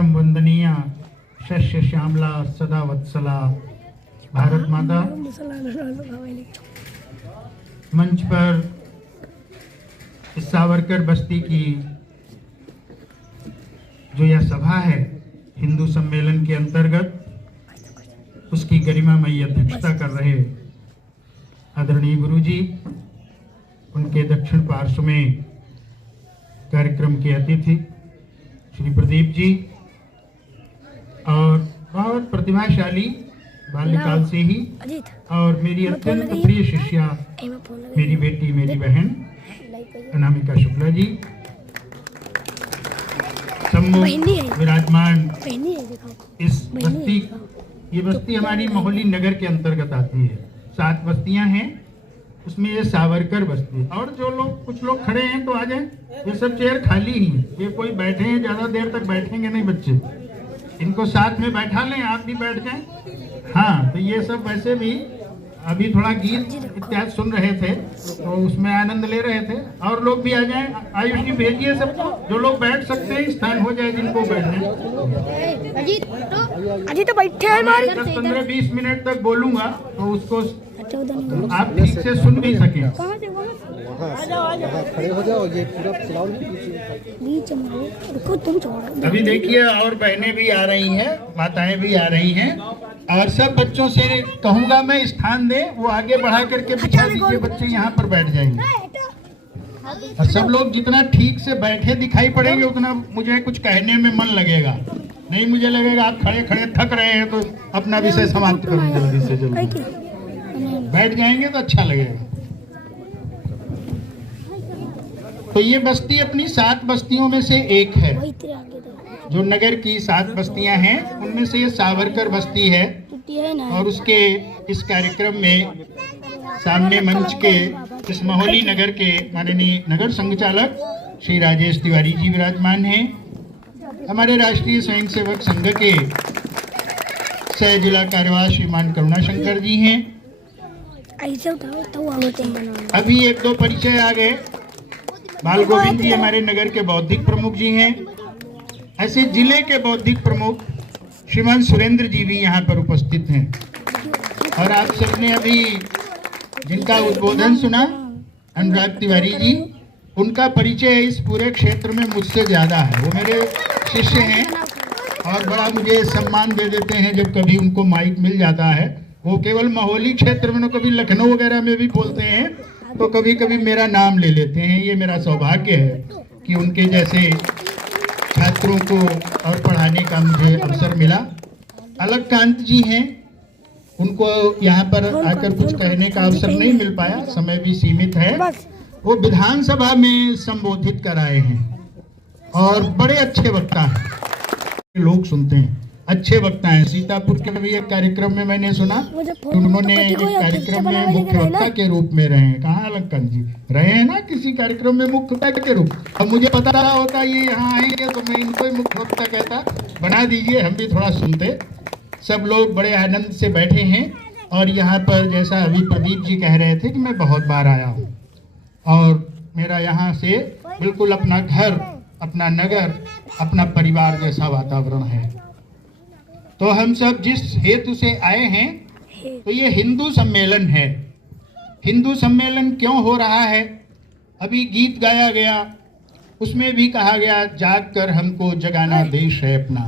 परम वंदनीय शस्य श्यामला सदा वत्सला भारत माता, मंच पर इस सावरकर बस्ती की जो यह सभा है हिंदू सम्मेलन के अंतर्गत, उसकी गरिमामयी अध्यक्षता कर रहे आदरणीय गुरुजी, उनके दक्षिण पार्श्व में कार्यक्रम के अतिथि श्री प्रदीप जी और बहुत प्रतिभाशाली बाल्यकाल से ही और मेरी अत्यंत प्रिय शिष्या, मेरी बेटी, मेरी बहन अनामिका शुक्ला जी, सम्मुख विराजमान इस बस्ती, ये बस्ती हमारी मोहली नगर के अंतर्गत आती है। 7 बस्तियां हैं, उसमें ये सावरकर बस्ती। और जो लोग, कुछ लोग खड़े हैं तो आ जाएं, ये सब चेयर खाली ही है, ये कोई बैठे हैं, ज्यादा देर तक बैठेंगे नहीं बच्चे, इनको साथ में बैठा लें, आप भी बैठ जाएं। हाँ, तो ये सब वैसे भी अभी थोड़ा गीत इत्यादि सुन रहे थे तो उसमें आनंद ले रहे थे, और लोग भी आ जाएं। आयुष जी भेजिए सबको, जो लोग बैठ सकते हैं स्थान हो जाए जिनको बैठना। अजी तो बैठे हैं हमारे 10-15-20 मिनट तक बोलूंगा तो उसको आप ठीक से सुन भी सके। खड़े हो जाओ, ये पूरा चलाओ बीच में रुको, तुम छोड़ो। अभी देखिए और बहनें भी आ रही हैं, माताएं भी आ रही हैं, और सब बच्चों से कहूंगा मैं स्थान दें, वो आगे बढ़ा करके बिठा दीजिए, बच्चे यहाँ पर बैठ जाएंगे। और सब लोग जितना ठीक से बैठे दिखाई पड़ेंगे उतना मुझे कुछ कहने में मन लगेगा, नहीं मुझे लगेगा आप खड़े खड़े थक रहे हैं तो अपना विषय समाप्त करूँ जल्दी से जल्दी। बैठ जाएंगे तो अच्छा लगेगा। तो ये बस्ती अपनी 7 बस्तियों में से एक है, जो नगर की 7 बस्तियां हैं उनमें से ये सावरकर बस्ती है। और उसके इस कार्यक्रम में सामने मंच के इस मोहली नगर के माननीय नगर संघचालक श्री राजेश तिवारी जी विराजमान हैं। हमारे राष्ट्रीय स्वयंसेवक संघ के सह जिला कार्यवाह श्रीमान करुणा शंकर जी हैं। अभी 1-2 परिचय आ गए। बाल गोविंद जी हमारे नगर के बौद्धिक प्रमुख जी हैं। ऐसे जिले के बौद्धिक प्रमुख श्रीमान सुरेंद्र जी भी यहाँ पर उपस्थित हैं। और आप सबने अभी जिनका उद्बोधन सुना, अनुराग तिवारी जी, उनका परिचय इस पूरे क्षेत्र में मुझसे ज्यादा है। वो मेरे शिष्य हैं और बड़ा मुझे सम्मान दे देते हैं जब कभी उनको माइक मिल जाता है। वो केवल मोहली क्षेत्र में, कभी लखनऊ वगैरह में भी बोलते हैं तो कभी कभी मेरा नाम ले लेते हैं। ये मेरा सौभाग्य है कि उनके जैसे छात्रों को और पढ़ाने का मुझे अवसर मिला। अलककांत जी हैं, उनको यहाँ पर आकर कुछ कहने का अवसर नहीं मिल पाया, समय भी सीमित है। वो विधानसभा में संबोधित कराए हैं और बड़े अच्छे वक्ता हैं, लोग सुनते हैं, अच्छे वक्ता हैं। सीतापुर के भी एक कार्यक्रम में मैंने सुना कि उन्होंने एक कार्यक्रम में मुख्य वक्ता के रूप में रहे हैं। कहाँ अलककांत जी रहे हैं ना किसी कार्यक्रम में मुख्य वक्ता के रूप। अब मुझे पता होता ये यहाँ आएंगे तो मैं इनको ही मुख्य वक्ता कहता, बना दीजिए, हम भी थोड़ा सुनते। सब लोग बड़े आनंद से बैठे हैं। और यहाँ पर जैसा अभी प्रदीप जी कह रहे थे कि मैं बहुत बार आया हूँ और मेरा यहाँ से बिल्कुल अपना घर, अपना नगर, अपना परिवार जैसा वातावरण है। तो हम सब जिस हेतु से आए हैं, तो ये हिंदू सम्मेलन है। हिंदू सम्मेलन क्यों हो रहा है? अभी गीत गाया गया, उसमें भी कहा गया जाग कर हमको जगाना देश है अपना।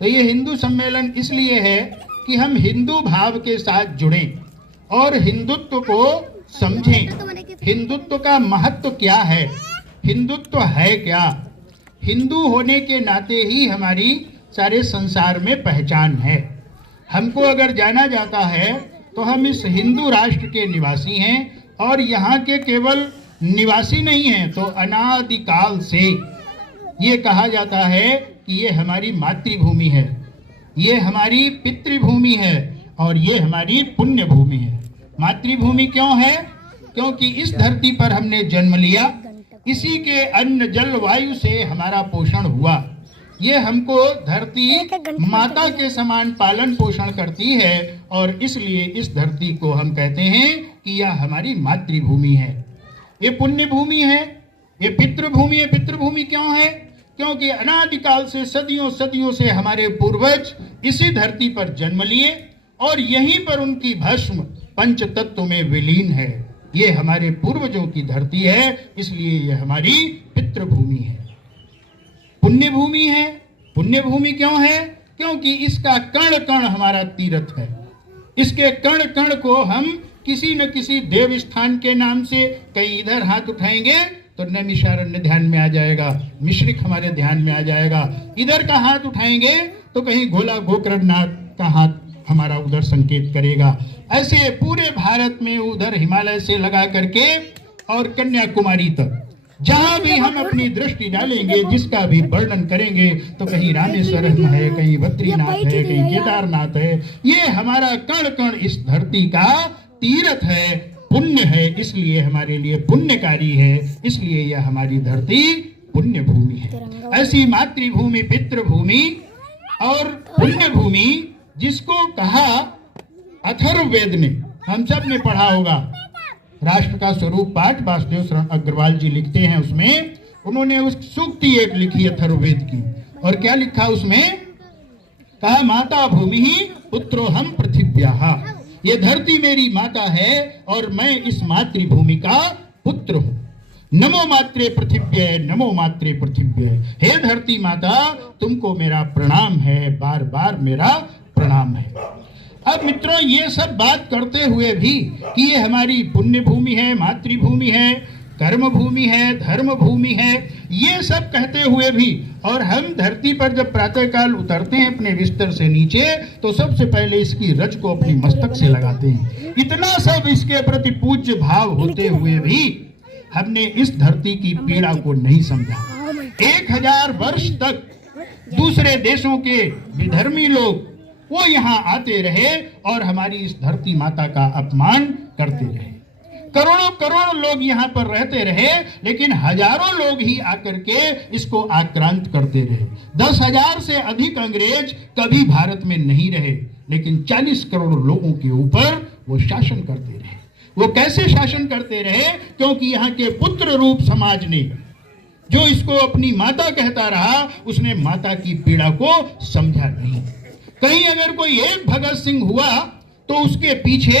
तो ये हिंदू सम्मेलन इसलिए है कि हम हिंदू भाव के साथ जुड़ें और हिंदुत्व को समझें। हिंदुत्व का महत्व क्या है, हिंदुत्व है क्या, हिंदू होने के नाते ही हमारी सारे संसार में पहचान है। हमको अगर जाना जाता है तो हम इस हिंदू राष्ट्र के निवासी हैं और यहाँ के केवल निवासी नहीं हैं, तो अनादिकाल से ये कहा जाता है कि ये हमारी मातृभूमि है, ये हमारी पितृभूमि है और ये हमारी पुण्य भूमि है। मातृभूमि क्यों है? क्योंकि इस धरती पर हमने जन्म लिया, इसी के अन्न जल वायु से हमारा पोषण हुआ। ये हमको धरती माता के समान पालन पोषण करती है और इसलिए इस धरती को हम कहते हैं कि यह हमारी मातृभूमि है। ये पुण्य भूमि है, ये पितृभूमि है। पितृभूमि क्यों है? क्योंकि अनादिकाल से सदियों सदियों से हमारे पूर्वज इसी धरती पर जन्म लिए और यहीं पर उनकी भस्म पंच तत्व में विलीन है। ये हमारे पूर्वजों की धरती है, इसलिए ये हमारी पितृभूमि है, पुण्य भूमि है। पुण्य भूमि क्यों है? क्योंकि इसका कण कण हमारा तीर्थ है। इसके कण कण को हम किसी न किसी देव स्थान के नाम से, कहीं इधर हाथ उठाएंगे तो नैमिषारण्य ध्यान में आ जाएगा, मिश्रिक हमारे ध्यान में आ जाएगा, इधर का हाथ उठाएंगे तो कहीं गोला गोकर्णनाथ का हाथ हमारा उधर संकेत करेगा। ऐसे पूरे भारत में उधर हिमालय से लगा करके और कन्याकुमारी तक जहां भी हम अपनी दृष्टि डालेंगे, जिसका भी वर्णन करेंगे, तो कहीं रामेश्वरम है, कहीं बद्रीनाथ है, कहीं केदारनाथ है। ये हमारा कण कण इस धरती का तीर्थ है, पुण्य है, इसलिए हमारे लिए पुण्यकारी है, इसलिए यह हमारी धरती पुण्य भूमि है। ऐसी मातृभूमि, पितृभूमि और पुण्य भूमि जिसको कहा अथर्ववेद ने, हम सब ने पढ़ा होगा। राष्ट्र का स्वरूप पाठ वासुदेव शरण अग्रवाल जी लिखते हैं, उसमें उन्होंने उस सूक्ति एक लिखी अथर्ववेद की, और क्या लिखा उसमें? कहा माता भूमि ही पुत्रो हम पृथिव्याः, ये धरती मेरी माता है और मैं इस मातृभूमि का पुत्र हूं। नमो मात्रे पृथिव्यै, नमो मात्रे पृथिव्यै, हे धरती माता तुमको मेरा प्रणाम है, बार बार मेरा प्रणाम है। अब मित्रों, ये सब बात करते हुए भी कि ये हमारी पुण्य भूमि है, मातृभूमि है, कर्म भूमि है, धर्म भूमि है, ये सब कहते हुए भी, और हम धरती पर जब प्रातःकाल उतरते हैं अपने बिस्तर से नीचे, तो सबसे पहले इसकी रज को अपनी मस्तक से लगाते हैं। इतना सब इसके प्रति पूज्य भाव होते हुए भी हमने इस धरती की पीड़ा को नहीं समझा। 1000 वर्ष तक दूसरे देशों के विधर्मी लोग वो यहाँ आते रहे और हमारी इस धरती माता का अपमान करते रहे। करोड़ों करोड़ लोग यहाँ पर रहते रहे, लेकिन हजारों लोग ही आकर के इसको आक्रांत करते रहे। 10,000 से अधिक अंग्रेज कभी भारत में नहीं रहे, लेकिन 40 करोड़ लोगों के ऊपर वो शासन करते रहे। वो कैसे शासन करते रहे? क्योंकि यहाँ के पुत्र रूप समाज ने, जो इसको अपनी माता कहता रहा, उसने माता की पीड़ा को समझा नहीं। कहीं अगर कोई एक भगत सिंह हुआ तो उसके पीछे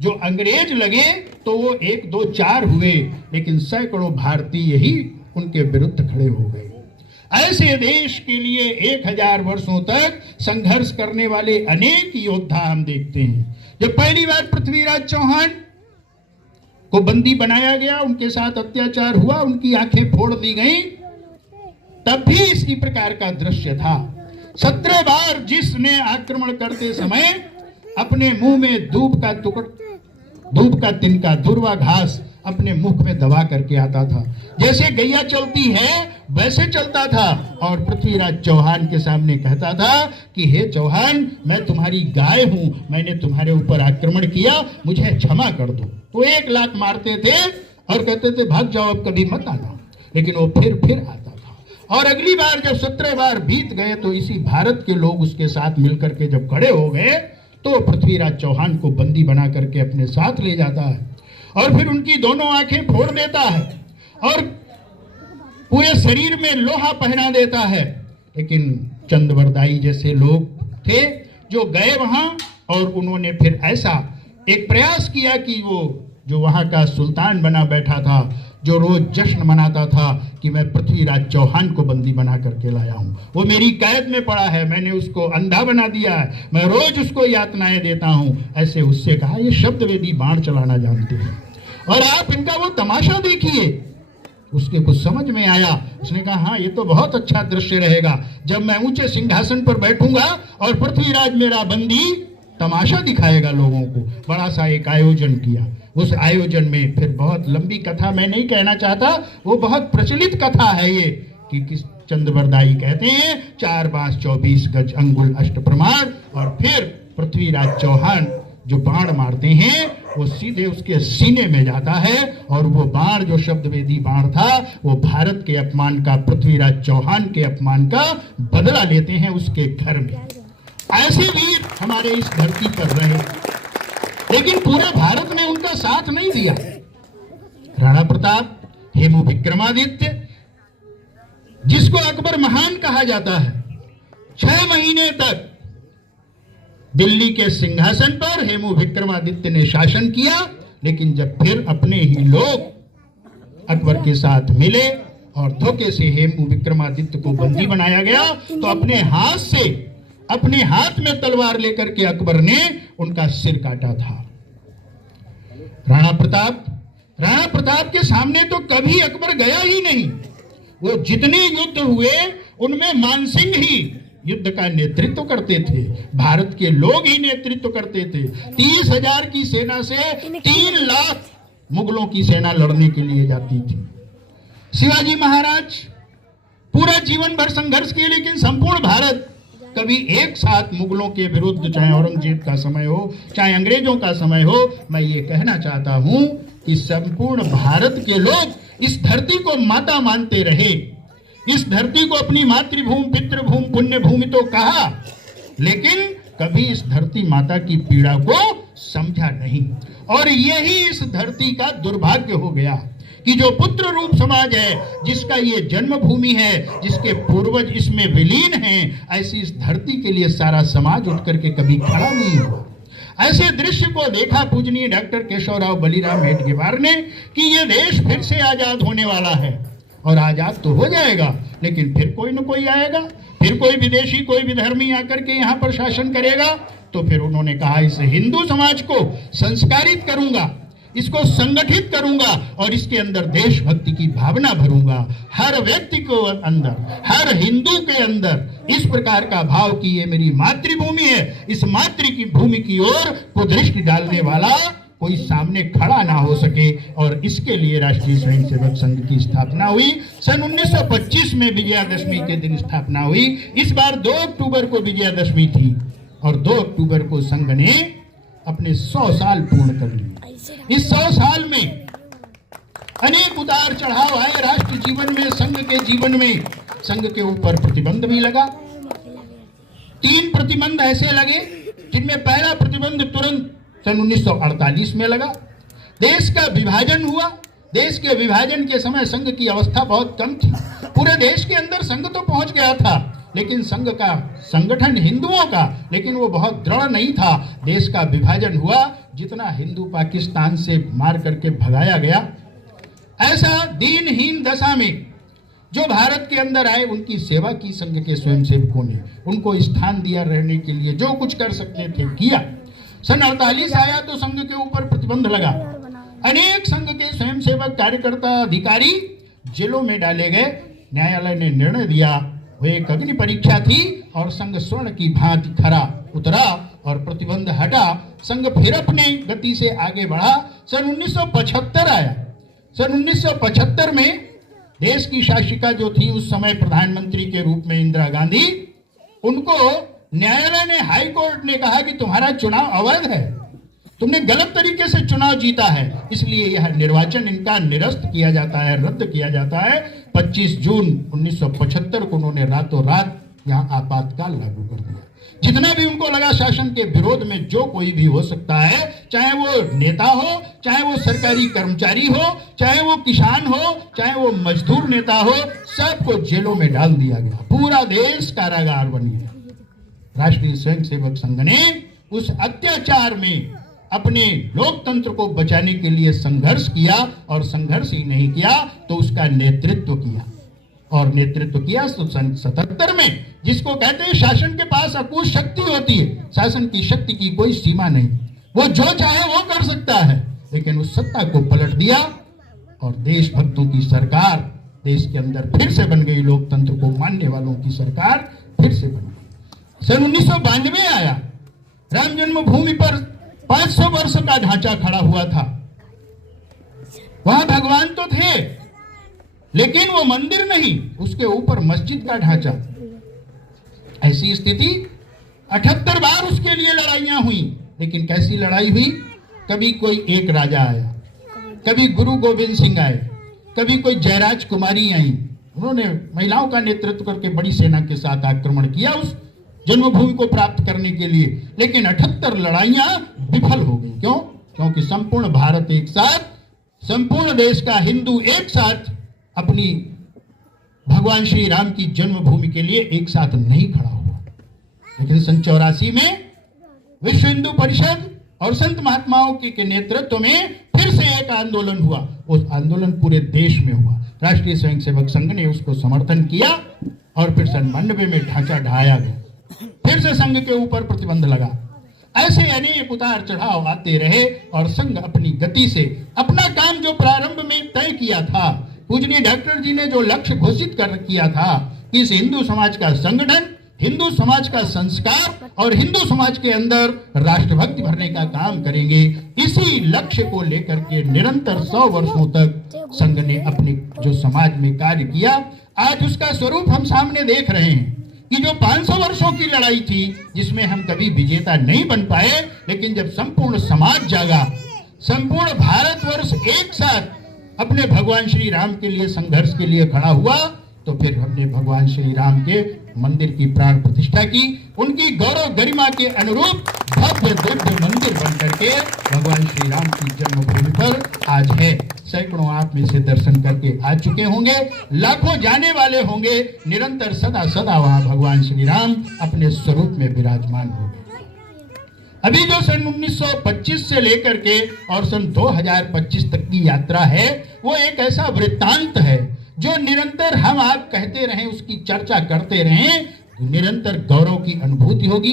जो अंग्रेज लगे तो वो 1, 2, 4 हुए, लेकिन सैकड़ों भारतीय ही उनके विरुद्ध खड़े हो गए। ऐसे देश के लिए 1000 वर्षों तक संघर्ष करने वाले अनेक योद्धा हम देखते हैं। जब पहली बार पृथ्वीराज चौहान को बंदी बनाया गया, उनके साथ अत्याचार हुआ, उनकी आंखें फोड़ दी गई, तब भी इसी प्रकार का दृश्य था। 17 बार जिसने आक्रमण करते समय अपने मुंह में दूब का तिनका, दुर्वा घास अपने मुख में दबा करके आता था। जैसे गैया चलती है वैसे चलता था, और पृथ्वीराज चौहान के सामने कहता था कि हे चौहान, मैं तुम्हारी गाय हूं, मैंने तुम्हारे ऊपर आक्रमण किया, मुझे क्षमा कर दो। तो 1 लाख मारते थे और कहते थे भाग जाओ, अब कभी मत आना, लेकिन वो फिर आता था। और अगली बार जब 17 बार बीत गए तो इसी भारत के लोग उसके साथ मिलकर के जब खड़े हो गए, तो पृथ्वीराज चौहान को बंदी बना करके अपने साथ ले जाता है और फिर उनकी दोनों आंखें फोड़ देता है और पूरे शरीर में लोहा पहना देता है। लेकिन चंद्रवरदाई जैसे लोग थे जो गए वहां, और उन्होंने फिर ऐसा एक प्रयास किया कि वो जो वहां का सुल्तान बना बैठा था, जो रोज जश्न मनाता था कि मैं पृथ्वीराज चौहान को बंदी बना करके लाया हूं, वो मेरी कैद में पड़ा है, मैंने उसको अंधा बना दिया है, मैं रोज उसको यातनाएं देता हूं, ऐसे उससे कहा। ये शब्दवेदी बाण चलाना जानते हैं, और आप इनका वो तमाशा देखिए। उसके कुछ समझ में आया, उसने कहा हाँ, ये तो बहुत अच्छा दृश्य रहेगा जब मैं ऊंचे सिंहासन पर बैठूंगा और पृथ्वीराज मेरा बंदी तमाशा दिखाएगा लोगों को। बड़ा सा एक आयोजन किया। उस आयोजन में फिर बहुत लंबी कथा मैं नहीं कहना चाहता, वो बहुत प्रचलित कथा है ये, कि किस चंद्रवरदाई कहते हैं 4 बांस 24 गज अंगुल अष्ट प्रमाण, और फिर पृथ्वीराज चौहान जो बाण मारते हैं वो सीधे उसके सीने में जाता है, और वो बाण जो शब्दवेदी बाण था वो भारत के अपमान का, पृथ्वीराज चौहान के अपमान का बदला लेते हैं उसके घर में। ऐसे वीर हमारे इस धरती पर रहे, लेकिन पूरे भारत ने उनका साथ नहीं दिया। राणा प्रताप, हेमू विक्रमादित्य, जिसको अकबर महान कहा जाता है, 6 महीने तक दिल्ली के सिंहासन पर हेमू विक्रमादित्य ने शासन किया। लेकिन जब फिर अपने ही लोग अकबर के साथ मिले और धोखे से हेमू विक्रमादित्य को बंदी बनाया गया, तो अपने हाथ में तलवार लेकर के अकबर ने उनका सिर काटा था। राणा प्रताप के सामने तो कभी अकबर गया ही नहीं। वो जितने युद्ध हुए उनमें मानसिंह ही युद्ध का नेतृत्व करते थे, भारत के लोग ही नेतृत्व करते थे। 30,000 की सेना से 3 लाख मुगलों की सेना लड़ने के लिए जाती थी। शिवाजी महाराज पूरा जीवन भर संघर्ष किए, लेकिन संपूर्ण भारत कभी एक साथ मुगलों के विरुद्ध, चाहे औरंगजेब का समय हो चाहे अंग्रेजों का समय हो, मैं ये कहना चाहता हूं कि संपूर्ण भारत के लोग इस धरती को माता मानते रहे। इस धरती को अपनी मातृभूमि, पितृभूमि, पुण्य भूमि तो कहा, लेकिन कभी इस धरती माता की पीड़ा को समझा नहीं। और यही इस धरती का दुर्भाग्य हो गया कि जो पुत्र रूप समाज है, जिसका ये जन्मभूमि है, जिसके पूर्वज इसमें विलीन हैं, ऐसी इस धरती के लिए सारा समाज उठ करके कभी खड़ा नहीं हुआ। ऐसे दृश्य को देखा पूजनीय डॉक्टर केशवराव बलिराम हेडगेवार ने कि ये देश फिर से आजाद होने वाला है, और आजाद तो हो जाएगा, लेकिन फिर कोई न कोई आएगा, फिर कोई विदेशी, कोई विधर्मी आकर के यहाँ पर शासन करेगा। तो फिर उन्होंने कहा, इस हिंदू समाज को संस्कारित करूंगा, इसको संगठित करूंगा और इसके अंदर देशभक्ति की भावना भरूंगा। हर व्यक्ति को अंदर, हर हिंदू के अंदर इस प्रकार का भाव कि ये मेरी मातृभूमि है, इस मातृ की भूमि की ओर कुदृष्टि डालने वाला कोई सामने खड़ा ना हो सके। और इसके लिए राष्ट्रीय स्वयंसेवक संघ की स्थापना हुई। सन 1925 में विजयादशमी के दिन स्थापना हुई। इस बार 2 अक्टूबर को विजयादशमी थी और 2 अक्टूबर को संघ ने अपने 100 साल पूर्ण कर लिए। इस 100 साल में अनेक उतार चढ़ाव आए राष्ट्र जीवन में, संघ के जीवन में। संघ के ऊपर प्रतिबंध भी लगा। 3 प्रतिबंध ऐसे लगे जिनमें पहला प्रतिबंध तुरंत सन 1948 में लगा। देश का विभाजन हुआ। देश के विभाजन के समय संघ की अवस्था बहुत कम थी। पूरे देश के अंदर संघ तो पहुंच गया था, लेकिन संघ का संगठन हिंदुओं का, लेकिन वो बहुत दृढ़ नहीं था। देश का विभाजन हुआ, जितना हिंदू पाकिस्तान से मार करके भगाया गया, ऐसा दीनहीन दशा में जो भारत के अंदर आए, उनकी सेवा की संघ के स्वयंसेवकों ने। उनको स्थान दिया रहने के लिए, जो कुछ कर सकते थे किया। सन 48 आया तो संघ के ऊपर प्रतिबंध लगा। अनेक संघ के स्वयंसेवक, कार्यकर्ता, अधिकारी जेलों में डाले गए। न्यायालय ने निर्णय दिया, वो एक अग्नि परीक्षा थी और संघ स्वर्ण की भांति खरा उतरा और प्रतिबंध हटा। संघ फिर अपने गति से आगे बढ़ा। सन 1975 आया। सन 1975 में देश की शासिका जो थी उस समय प्रधानमंत्री के रूप में इंदिरा गांधी, उनको न्यायालय ने, हाई कोर्ट ने कहा कि तुम्हारा चुनाव अवैध है, तुमने गलत तरीके से चुनाव जीता है, इसलिए यह निर्वाचन इनका निरस्त किया जाता है, रद्द किया जाता है। 25 जून 1975 को उन्होंने रातों रात यहाँ आपातकाल लागू कर दिया। जितना भी उनको लगा शासन के विरोध में जो कोई भी हो सकता है, चाहे वो नेता हो, चाहे वो सरकारी कर्मचारी हो, चाहे वो किसान हो, चाहे वो मजदूर नेता हो, सबको जेलों में डाल दिया गया। पूरा देश कारागार बन गया। राष्ट्रीय स्वयंसेवक संघ ने उस अत्याचार में अपने लोकतंत्र को बचाने के लिए संघर्ष किया, और संघर्ष ही नहीं किया तो उसका नेतृत्व किया। और नेतृत्व किया तो सन 77 में, जिसको कहते हैं शासन के पास अकूत शक्ति होती है, शासन की शक्ति की कोई सीमा नहीं, वो जो चाहे वो कर सकता है, लेकिन उस सत्ता को पलट दिया और देशभक्तों की सरकार देश के अंदर फिर से बन गई। लोकतंत्र को मानने वालों की सरकार फिर से बन गई। सन 1992 आया। राम जन्मभूमि पर 500 वर्ष का ढांचा खड़ा हुआ था। वहां भगवान तो थे, लेकिन वो मंदिर नहीं, उसके ऊपर मस्जिद का ढांचा। ऐसी स्थिति 78 बार उसके लिए लड़ाइयां हुई। लेकिन कैसी लड़ाई हुई? कभी कोई एक राजा आया, कभी गुरु गोविंद सिंह आए, कभी कोई जयराज कुमारी आई। उन्होंने महिलाओं का नेतृत्व करके बड़ी सेना के साथ आक्रमण किया उस जन्मभूमि को प्राप्त करने के लिए। लेकिन 78 लड़ाइयां विफल हो गई। क्यों? क्योंकि संपूर्ण भारत एक साथ, संपूर्ण देश का हिंदू एक साथ अपनी भगवान श्री राम की जन्मभूमि के लिए एक साथ नहीं खड़ा हुआ। लेकिन सन 84 में विश्व हिंदू परिषद और संत महात्माओं के नेतृत्व में फिर से एक आंदोलन हुआ। उस आंदोलन पूरे देश में हुआ। राष्ट्रीय स्वयंसेवक संघ ने उसको समर्थन किया और फिर सन 92 में ढांचा ढाया गया। फिर से संघ के ऊपर प्रतिबंध लगा। ऐसे अनेक उतार चढ़ाव आते रहे और संघ अपनी गति से अपना काम जो प्रारंभ में तय किया था, पूजनीय डॉक्टर जी ने जो लक्ष्य घोषित कर किया था कि इस हिंदू समाज का संगठन, हिंदू समाज का संस्कार और हिंदू समाज के अंदर राष्ट्रभक्ति भरने का काम करेंगे, इसी लक्ष्य को लेकर के निरंतर 100 वर्षों तक संघ ने अपने जो समाज में कार्य किया, आज उसका स्वरूप हम सामने देख रहे हैं कि जो 500 वर्षों की लड़ाई थी, जिसमें हम कभी विजेता नहीं बन पाए, लेकिन जब संपूर्ण समाज जागा, संपूर्ण भारतवर्ष एक साथ अपने भगवान श्री राम के लिए संघर्ष के लिए खड़ा हुआ, तो फिर हमने भगवान श्री राम के मंदिर की प्राण प्रतिष्ठा की। उनकी गौरव गरिमा के अनुरूप भव्य दिव्य मंदिर बन करके भगवान श्री राम की जन्मभूमि पर आज है। सैकड़ों आप में से दर्शन करके आ चुके होंगे, लाखों जाने वाले होंगे। निरंतर सदा सदा वहां भगवान श्री राम अपने स्वरूप में विराजमान होंगे। अभी जो सन 1925 से लेकर के और सन 2025 तक की यात्रा है, वो एक ऐसा वृत्तांत है जो निरंतर हम आप कहते रहें, उसकी चर्चा करते रहें, निरंतर गौरव की अनुभूति होगी,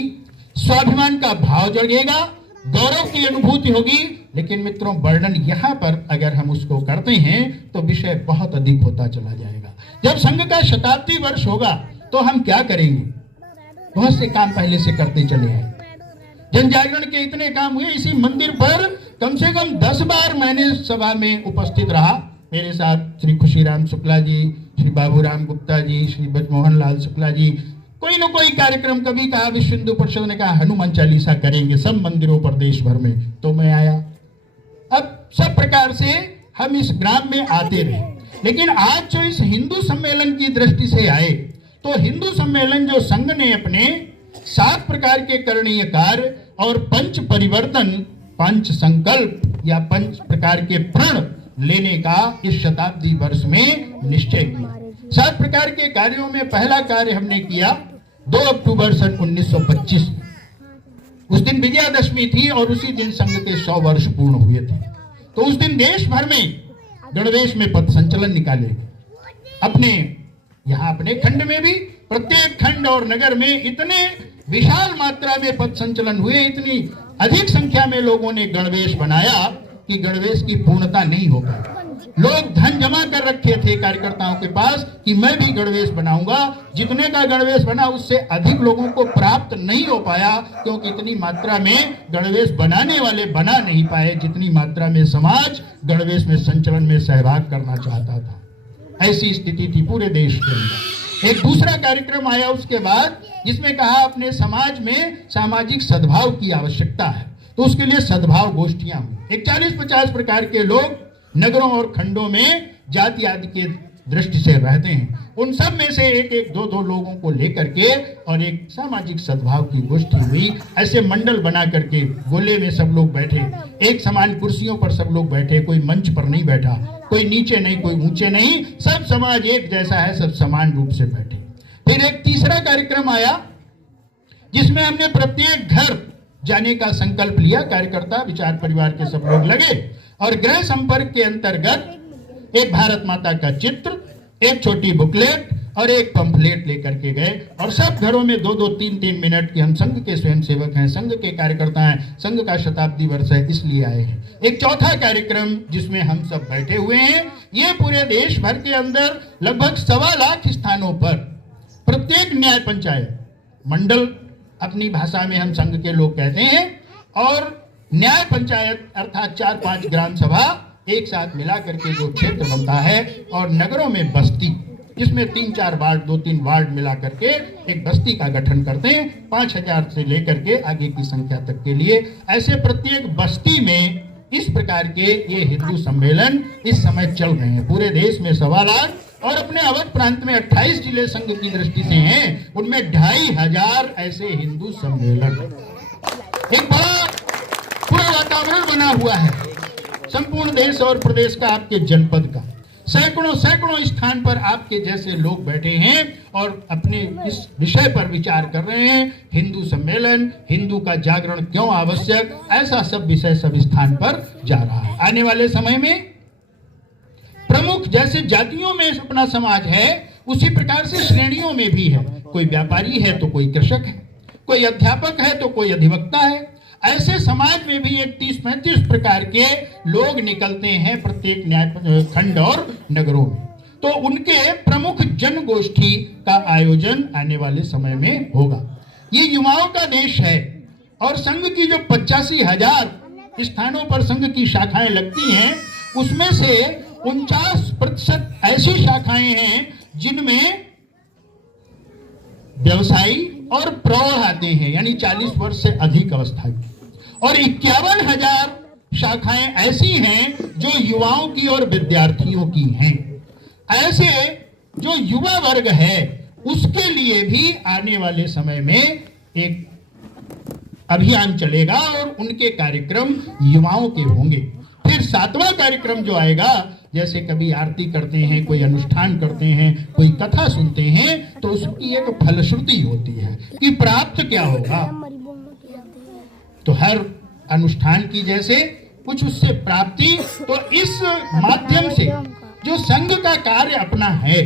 स्वाभिमान का भाव जगेगा, गौरव की अनुभूति होगी। लेकिन मित्रों, वर्णन यहाँ पर अगर हम उसको करते हैं तो विषय बहुत अधिक होता चला जाएगा। जब संघ का शताब्दी वर्ष होगा तो हम क्या करेंगे? बहुत से काम पहले से करते चले हैं। जन जागरण के इतने काम हुए। इसी मंदिर पर कम से कम 10 बार मैंने सभा में उपस्थित रहा। मेरे साथ श्री खुशीराम शुक्ला जी, श्री बाबूराम गुप्ता जी, श्री बजमोहन लाल शुक्ला जी, कोई न कोई कार्यक्रम। कभी कहा विश्व हिंदू परिषद ने कहा हनुमान चालीसा करेंगे सब मंदिरों पर देश भर में, तो मैं आया। अब सब प्रकार से हम इस ग्राम में आते रहे। लेकिन आज जो इस हिंदू सम्मेलन की दृष्टि से आए, तो हिंदू सम्मेलन जो संघ ने अपने 7 प्रकार के करणीय कार्य और 5 परिवर्तन, 5 संकल्प या 5 प्रकार के प्रण लेने का इस शताब्दी वर्ष में निश्चय किया। 7 प्रकार के कार्यों में पहला कार्य हमने किया 2 अक्टूबर सन 1925। उस दिन विजयादशमी थी और उसी दिन संघ के 100 वर्ष पूर्ण हुए थे। तो उस दिन देश भर में गणवेश में पथ संचलन निकाले। अपने यहाँ अपने खंड में भी प्रत्येक खंड और नगर में इतने विशाल मात्रा में पथ संचलन हुए, इतनी अधिक संख्या में लोगों ने गणवेश बनाया कि गणवेश की पूर्णता नहीं हो पाई। लोग धन जमा कर रखे थे कार्यकर्ताओं के पास कि मैं भी गणवेश बनाऊंगा। जितने का गणवेश बना उससे अधिक लोगों को प्राप्त नहीं हो पाया, क्योंकि इतनी मात्रा में गणवेश बनाने वाले बना नहीं पाए जितनी मात्रा में समाज गणवेश में संचलन में सहभाग करना चाहता था। ऐसी स्थिति थी पूरे देश के अंदर। एक दूसरा कार्यक्रम आया उसके बाद, जिसमें कहा अपने समाज में सामाजिक सद्भाव की आवश्यकता है, तो उसके लिए सद्भाव गोष्ठियां हुई। एक 40-50 प्रकार के लोग नगरों और खंडों में जाति आदि के दृष्टि से रहते हैं। उन सब में से एक 2 लोगों को लेकर के और एक सामाजिक सद्भाव की गोष्ठी हुई। ऐसे मंडल बना करके गोले में सब लोग बैठे, एक समान कुर्सियों पर सब लोग बैठे, कोई मंच पर नहीं बैठा, कोई नीचे नहीं, कोई ऊंचे नहीं, सब समाज एक जैसा है, सब समान रूप से बैठे। फिर एक तीसरा कार्यक्रम आया जिसमें हमने प्रत्येक घर जाने का संकल्प लिया। कार्यकर्ता विचार परिवार के सब लोग लगे और गृह संपर्क के अंतर्गत एक भारत माता का चित्र, एक छोटी बुकलेट और एक पंफलेट लेकर के गए। और सब घरों में 2-2, 3-3 मिनट की, हम संघ के स्वयंसेवक हैं, संघ के कार्यकर्ता हैं, संघ का शताब्दी वर्ष है इसलिए आए हैं। एक चौथा कार्यक्रम जिसमें हम सब बैठे हुए हैं, ये पूरे देश भर के अंदर लगभग 1.25 लाख स्थानों पर प्रत्येक न्याय पंचायत, मंडल अपनी भाषा में हम संघ के लोग कहते हैं, और न्याय पंचायत अर्थात 4-5 ग्राम सभा एक साथ मिला करके जो क्षेत्र बनता है, और नगरों में बस्ती, जिसमें 3-4 वार्ड, 2-3 वार्ड मिला करके एक बस्ती का गठन करते हैं 5000 से लेकर के आगे की संख्या तक के लिए। ऐसे प्रत्येक बस्ती में इस प्रकार के ये हिंदू सम्मेलन इस समय चल रहे हैं। पूरे देश में 1.25 लाख और अपने अवध प्रांत में 28 जिले संघ की दृष्टि से हैं, उनमें 2500 ऐसे हिंदू सम्मेलन। एक बड़ा पूरा वातावरण बना हुआ है संपूर्ण देश और प्रदेश का, आपके जनपद का। सैकड़ों सैकड़ों स्थान पर आपके जैसे लोग बैठे हैं और अपने इस विषय पर विचार कर रहे हैं। हिंदू सम्मेलन, हिंदू का जागरण क्यों आवश्यक, ऐसा सब विषय सब स्थान पर जा रहा है। आने वाले समय में प्रमुख जैसे जातियों में अपना समाज है, उसी प्रकार से श्रेणियों में भी है। कोई व्यापारी है तो कोई कृषक है, कोई अध्यापक है तो कोई अधिवक्ता है। ऐसे समाज में भी एक 30-35 प्रकार के लोग निकलते हैं प्रत्येक न्याय खंड और नगरों में। तो उनके प्रमुख जनगोष्ठी का आयोजन आने वाले समय में होगा। ये युवाओं का देश है और संघ की जो 85,000 स्थानों पर संघ की शाखाएं लगती हैं, उसमें से 49% ऐसी शाखाएं हैं जिनमें व्यवसायी और प्रौढ़ आते हैं, यानी 40 वर्ष से अधिक अवस्था की, और 51,000 शाखाएं ऐसी हैं जो युवाओं की और विद्यार्थियों की हैं। ऐसे जो युवा वर्ग है उसके लिए भी आने वाले समय में एक अभियान चलेगा और उनके कार्यक्रम युवाओं के होंगे। फिर 7वां कार्यक्रम जो आएगा, जैसे कभी आरती करते हैं, कोई अनुष्ठान करते हैं, कोई कथा सुनते हैं, तो उसकी एक फलश्रुति होती है कि प्राप्त क्या होगा। तो हर अनुष्ठान की जैसे कुछ उससे प्राप्ति, तो इस माध्यम से जो संघ का कार्य अपना है,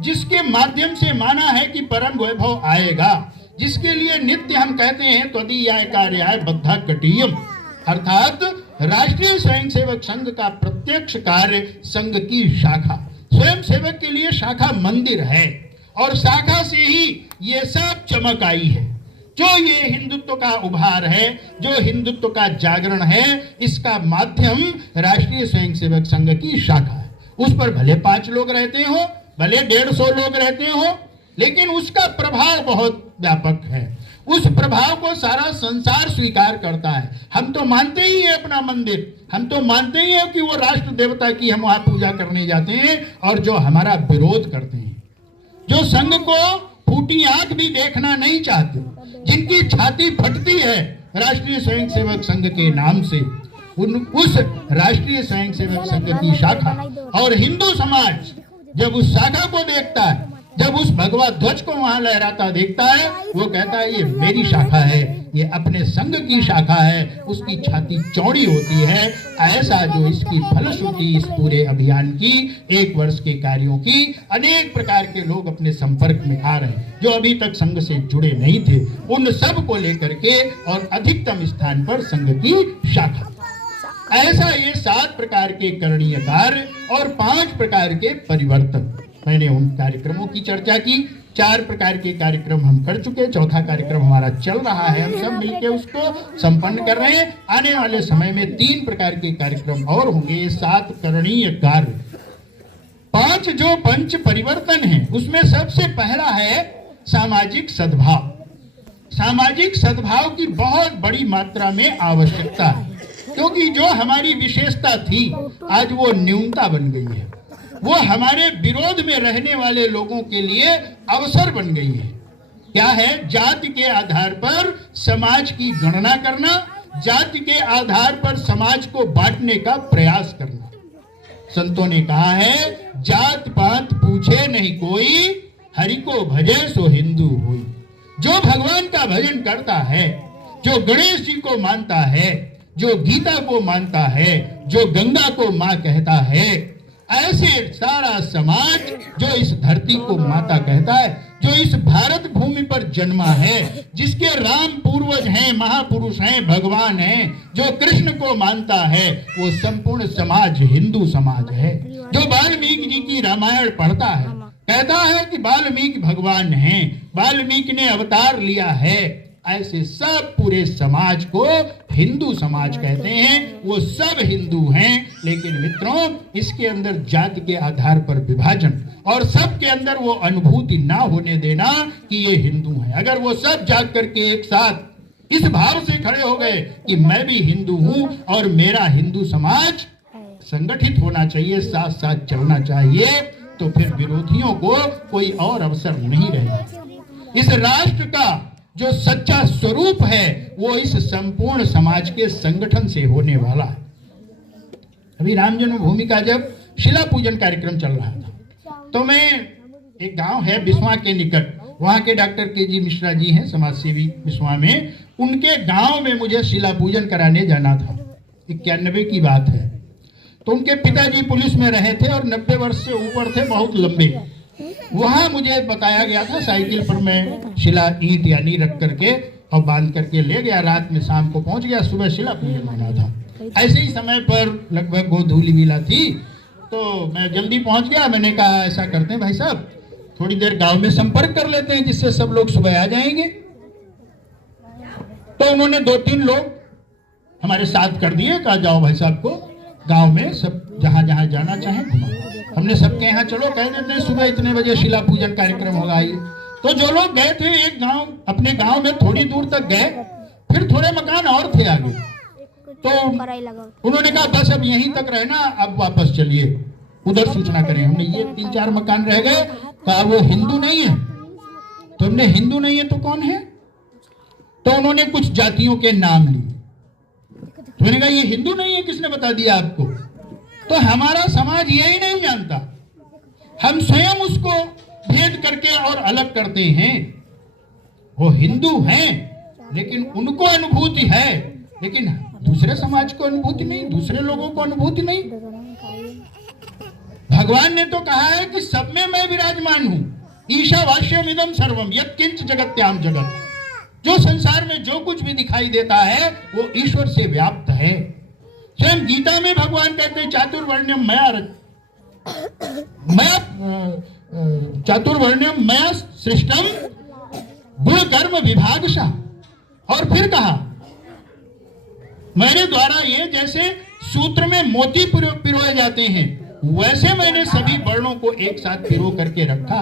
जिसके माध्यम से माना है कि परम वैभव आएगा, जिसके लिए नित्य हम कहते हैं त्वदीयाय कार्याय बद्धा कटीयम, अर्थात राष्ट्रीय स्वयंसेवक संघ का प्रत्यक्ष कार्य संघ की शाखा। स्वयंसेवक के लिए शाखा मंदिर है और शाखा से ही ये सब चमक आई है। जो ये हिंदुत्व का उभार है, जो हिंदुत्व का जागरण है, इसका माध्यम राष्ट्रीय स्वयंसेवक संघ की शाखा है। उस पर भले 5 लोग रहते हो, भले 150 लोग रहते हो, लेकिन उसका प्रभाव बहुत व्यापक है। उस प्रभाव को सारा संसार स्वीकार करता है। हम तो मानते ही है अपना मंदिर, हम तो मानते ही है कि वो राष्ट्र देवता की हम वहां पूजा करने जाते हैं, और जो हमारा विरोध करते हैं, जो संघ को फूटी आंख भी देखना नहीं चाहते, जिनकी छाती फटती है राष्ट्रीय स्वयंसेवक संघ के नाम से, उस राष्ट्रीय स्वयंसेवक संघ की शाखा और हिंदू समाज जब उस शाखा को देखता है, जब उस भगवा ध्वज को वहां लहराता देखता है, वो कहता है ये मेरी शाखा है, ये अपने संघ की शाखा है, उसकी छाती चौड़ी होती है। ऐसा जो इसकी फलश्रुति इस पूरे अभियान की, 1 वर्ष के कार्यों की, अनेक प्रकार के लोग अपने संपर्क में आ रहे हैं जो अभी तक संघ से जुड़े नहीं थे, उन सब को लेकर के और अधिकतम स्थान पर संघ की शाखा। ऐसा ये 7 प्रकार के करणीय कार्य और 5 प्रकार के परिवर्तन, मैंने उन कार्यक्रमों की चर्चा की। 4 प्रकार के कार्यक्रम हम कर चुके, 4था कार्यक्रम हमारा चल रहा है, हम सब मिलकर उसको संपन्न कर रहे हैं। आने वाले समय में 3 प्रकार के कार्यक्रम और होंगे। 7 करणीय कार्य, 5 जो पंच परिवर्तन है, उसमें सबसे पहला है सामाजिक सद्भाव। सामाजिक सद्भाव की बहुत बड़ी मात्रा में आवश्यकता है, क्योंकि जो हमारी विशेषता थी आज वो न्यूनता बन गई है। वो हमारे विरोध में रहने वाले लोगों के लिए अवसर बन गई है। क्या है? जाति के आधार पर समाज की गणना करना, जाति के आधार पर समाज को बांटने का प्रयास करना। संतों ने कहा है, जात पात पूछे नहीं कोई, हरि को भजे सो हिंदू होई। जो भगवान का भजन करता है, जो गणेश जी को मानता है, जो गीता को मानता है, जो गंगा को माँ कहता है, ऐसे सारा समाज जो इस धरती को माता कहता है, जो इस भारत भूमि पर जन्मा है, जिसके राम पूर्वज हैं, महापुरुष हैं, भगवान हैं, जो कृष्ण को मानता है, वो संपूर्ण समाज हिंदू समाज है। जो वाल्मीकि जी की रामायण पढ़ता है, कहता है कि वाल्मीकि भगवान हैं, वाल्मीकि ने अवतार लिया है। ऐसे सब पूरे समाज को हिंदू समाज कहते हैं। वो सब हिंदू हैं, लेकिन मित्रों इसके अंदर जाति के आधार पर विभाजन और सबके अंदर वो अनुभूति ना होने देना कि ये हिंदू हैं। अगर वो सब जाग करके एक साथ इस भाव से खड़े हो गए कि मैं भी हिंदू हूं और मेरा हिंदू समाज संगठित होना चाहिए, साथ साथ चलना चाहिए, तो फिर विरोधियों को कोई और अवसर नहीं रहेगा। इस राष्ट्र का जो सच्चा स्वरूप है वो इस संपूर्ण समाज के संगठन से होने वाला है। अभी राम जन्मभूमि का जब शिला पूजन कार्यक्रम चल रहा था। तो मैं, एक गांव है बिस्वा के निकट, वहां के डॉक्टर के.जी. मिश्रा जी हैं समाज सेवी बिस्वा में, उनके गांव में मुझे शिला पूजन कराने जाना था। 91 की बात है। तो उनके पिताजी पुलिस में रहे थे और 90 वर्ष से ऊपर थे, बहुत लंबे। वहां मुझे बताया गया था, साइकिल पर मैं शिला ईंट यानी रख करके और बांध करके ले गया, रात में शाम को पहुंच गया, सुबह शिला पूजन होना था। ऐसे ही समय पर लगभग गोधूली बेला थी, तो मैं जल्दी पहुंच गया। मैंने कहा ऐसा करते हैं भाई साहब, थोड़ी देर गांव में संपर्क कर लेते हैं जिससे सब लोग सुबह आ जाएंगे। तो उन्होंने 2-3 लोग हमारे साथ कर दिए, कहा जाओ भाई साहब को गांव में सब जहां जहां जाना चाहे घुमा। हमने सबके यहाँ चलो कह देते हैं सुबह इतने बजे शिला पूजन कार्यक्रम होगा, आइए। तो जो लोग गए थे एक गांव, अपने गांव में थोड़ी दूर तक गए, फिर थोड़े मकान और थे आगे, तो उन्होंने कहा बस अब यहीं तक रहना, अब वापस चलिए, उधर सूचना करें। हमने ये 3-4 मकान रह गए, कहा वो हिंदू नहीं है। तो हमने हिंदू नहीं है तो कौन है? तो उन्होंने कुछ जातियों के नाम लिए। तो मैंने कहा ये हिंदू नहीं है, किसने बता दिया आपको? तो हमारा समाज यही नहीं जानता, हम स्वयं उसको भेद करके और अलग करते हैं। वो हिंदू हैं लेकिन उनको अनुभूति है, लेकिन दूसरे समाज को अनुभूति नहीं, दूसरे लोगों को अनुभूति नहीं। भगवान ने तो कहा है कि सब में मैं विराजमान हूं, ईशावास्यम इदम सर्वम यत्किंच जगत्याम जगत। जो संसार में जो कुछ भी दिखाई देता है वो ईश्वर से व्याप्त है। स्वयं गीता में भगवान कहते हैं चातुर्वर्ण्यम मया सृष्टम गुण कर्म विभागशः। और फिर कहा मेरे द्वारा ये जैसे सूत्र में मोती पिरोए जाते हैं वैसे मैंने सभी वर्णों को एक साथ पिरो करके रखा।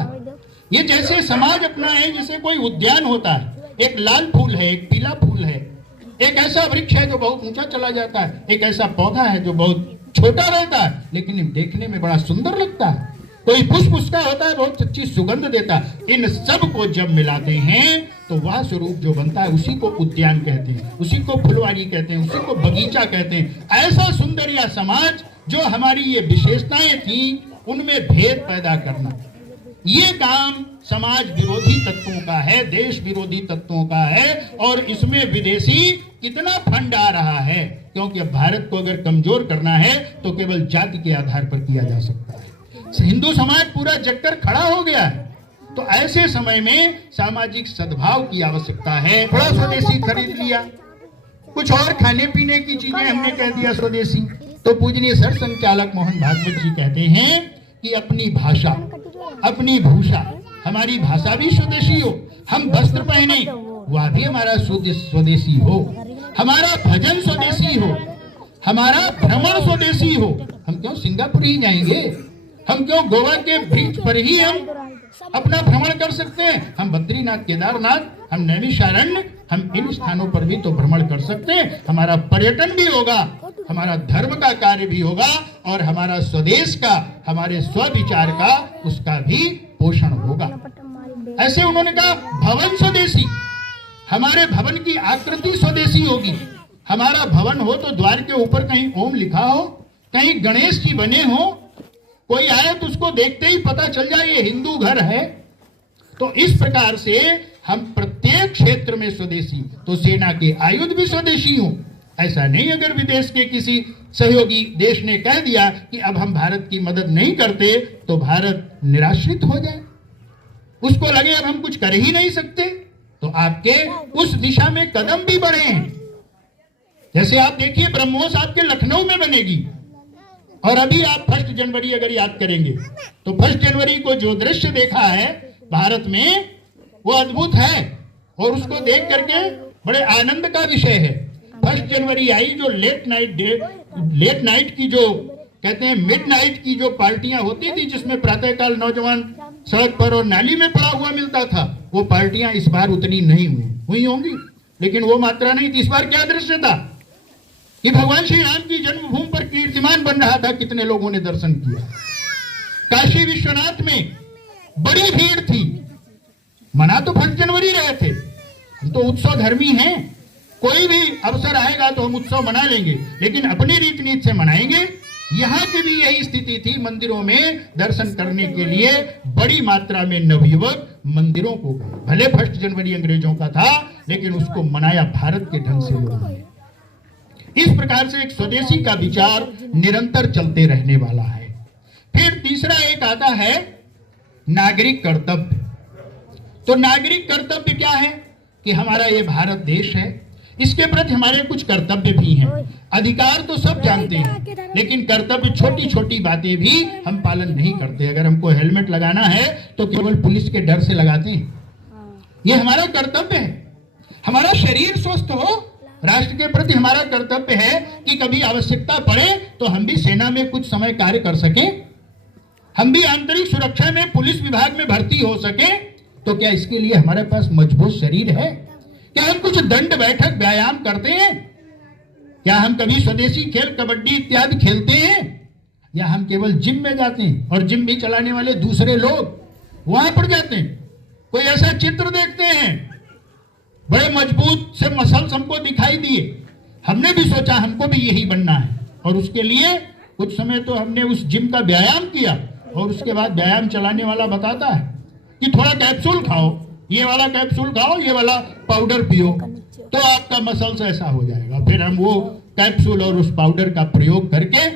ये जैसे समाज अपना है, जैसे कोई उद्यान होता है, एक लाल फूल है, एक पीला फूल है, एक ऐसा वृक्ष है जो बहुत ऊंचा चला जाता है, एक ऐसा पौधा है जो बहुत छोटा रहता है लेकिन देखने में बड़ा सुंदर लगता है, कोई पुष्प उसका होता है बहुत अच्छी सुगंध देता है। इन सब को जब मिलाते हैं तो वह स्वरूप जो बनता है उसी को उद्यान कहते हैं, उसी को फुलवारी कहते हैं, उसी को बगीचा कहते हैं। ऐसा सुंदर या समाज जो हमारी ये विशेषताएं थी उनमें भेद पैदा करना, ये काम समाज विरोधी तत्वों का है, देश विरोधी तत्वों का है। और इसमें विदेशी कितना फंड आ रहा है, क्योंकि अब भारत को अगर कमजोर करना है तो केवल जाति के आधार पर किया जा सकता है। हिंदू समाज पूरा जगकर खड़ा हो गया है। तो ऐसे समय में सामाजिक सद्भाव की आवश्यकता है। थोड़ा स्वदेशी खरीद लिया, कुछ और खाने पीने की चीजें हमने कह दिया स्वदेशी। तो पूजनीय सर संचालक मोहन भागवत जी कहते हैं कि अपनी भाषा, अपनी भूषा, हमारी भाषा भी स्वदेशी हो, हम वस्त्र पहने वह भी हमारा स्वदेशी हो, हमारा भजन स्वदेशी हो, हमारा भ्रमण स्वदेशी हो। हम क्यों सिंगापुर ही जाएंगे, हम क्यों गोवा के ब्रिज पर ही हम अपना भ्रमण कर सकते हैं? हम बद्रीनाथ, केदारनाथ, हम नैमिषारण्य, हम इन स्थानों पर भी तो भ्रमण कर सकते हैं। हमारा पर्यटन भी होगा, हमारा धर्म का कार्य भी होगा और हमारा स्वदेश का, हमारे स्वविचार का, उसका भी पोषण होगा। ऐसे उन्होंने कहा भवन स्वदेशी, हमारे भवन की आकृति स्वदेशी होगी। हमारा भवन हो तो द्वार के ऊपर कहीं ओम लिखा हो, कहीं गणेश जी बने हो, कोई आए तो उसको देखते ही पता चल जाए ये हिंदू घर है। तो इस प्रकार से हम प्रत्येक क्षेत्र में स्वदेशी, तो सेना के आयुध भी स्वदेशी हो। ऐसा नहीं अगर विदेश के किसी सहयोगी देश ने कह दिया कि अब हम भारत की मदद नहीं करते तो भारत निराश्रित हो जाए, उसको लगे अब हम कुछ कर ही नहीं सकते, तो आपके उस दिशा में कदम भी बढ़े हैं। जैसे आप देखिए ब्रह्मोस आपके लखनऊ में बनेगी, और अभी आप 1 जनवरी अगर याद करेंगे तो 1 जनवरी को जो दृश्य देखा है भारत में वो अद्भुत है और उसको देख करके बड़े आनंद का विषय है। 1 जनवरी आई, जो लेट नाइट की जो कहते हैं मिडनाइट की जो पार्टियां होती थी जिसमें प्रातःकाल नौजवान सड़क पर और नाली में पड़ा हुआ मिलता था, वो पार्टियां इस बार उतनी नहीं हुई होंगी, लेकिन वो मात्रा नहीं थी। इस बार क्या दृश्य था कि भगवान श्री राम की जन्मभूमि पर कीर्तिमान बन रहा था, कितने लोगों ने दर्शन किया। काशी विश्वनाथ में बड़ी भीड़ थी, मना तो 1 जनवरी रहे थे, हम तो उत्सव धर्मी हैं, कोई भी अवसर आएगा तो हम उत्सव मना लेंगे, लेकिन अपनी रीति नीति से मनाएंगे। यहाँ की भी यही स्थिति थी। मंदिरों में दर्शन करने के लिए बड़ी मात्रा में नवयुवक मंदिरों को गए। भले 1 जनवरी अंग्रेजों का था, लेकिन उसको मनाया भारत के ढंग से लोगों ने। इस प्रकार से एक स्वदेशी का विचार निरंतर चलते रहने वाला है। फिर तीसरा एक आता है नागरिक कर्तव्य। तो नागरिक कर्तव्य क्या है कि हमारा ये भारत देश है, इसके प्रति हमारे कुछ कर्तव्य भी हैं। अधिकार तो सब जानते हैं, लेकिन कर्तव्य छोटी छोटी बातें भी हम पालन नहीं करते। अगर हमको हेलमेट लगाना है तो केवल पुलिस के डर से लगाते हैं। ये हमारा कर्तव्य है। हमारा शरीर स्वस्थ हो, राष्ट्र के प्रति हमारा कर्तव्य है कि कभी आवश्यकता पड़े तो हम भी सेना में कुछ समय कार्य कर सकें, हम भी आंतरिक सुरक्षा में पुलिस विभाग में भर्ती हो सके। तो क्या इसके लिए हमारे पास मजबूत शरीर है? क्या हम कुछ दंड बैठक व्यायाम करते हैं? क्या हम कभी स्वदेशी खेल कबड्डी इत्यादि खेलते हैं? या हम केवल जिम में जाते हैं और जिम भी चलाने वाले दूसरे लोग वहां पर जाते हैं? कोई ऐसा चित्र देखते हैं, बड़े मजबूत से मसल्स हमको दिखाई दिए, हमने भी सोचा हमको भी यही बनना है, और उसके लिए कुछ समय तो हमने उस जिम का व्यायाम किया, और उसके बाद व्यायाम चलाने वाला बताता है कि थोड़ा कैप्सूल खाओ, ये वाला कैप्सूल खाओ, ये वाला पाउडर पियो, तो आपका मसल्स ऐसा हो जाएगा। फिर हम वो कैप्सूल और उस पाउडर का प्रयोग करके,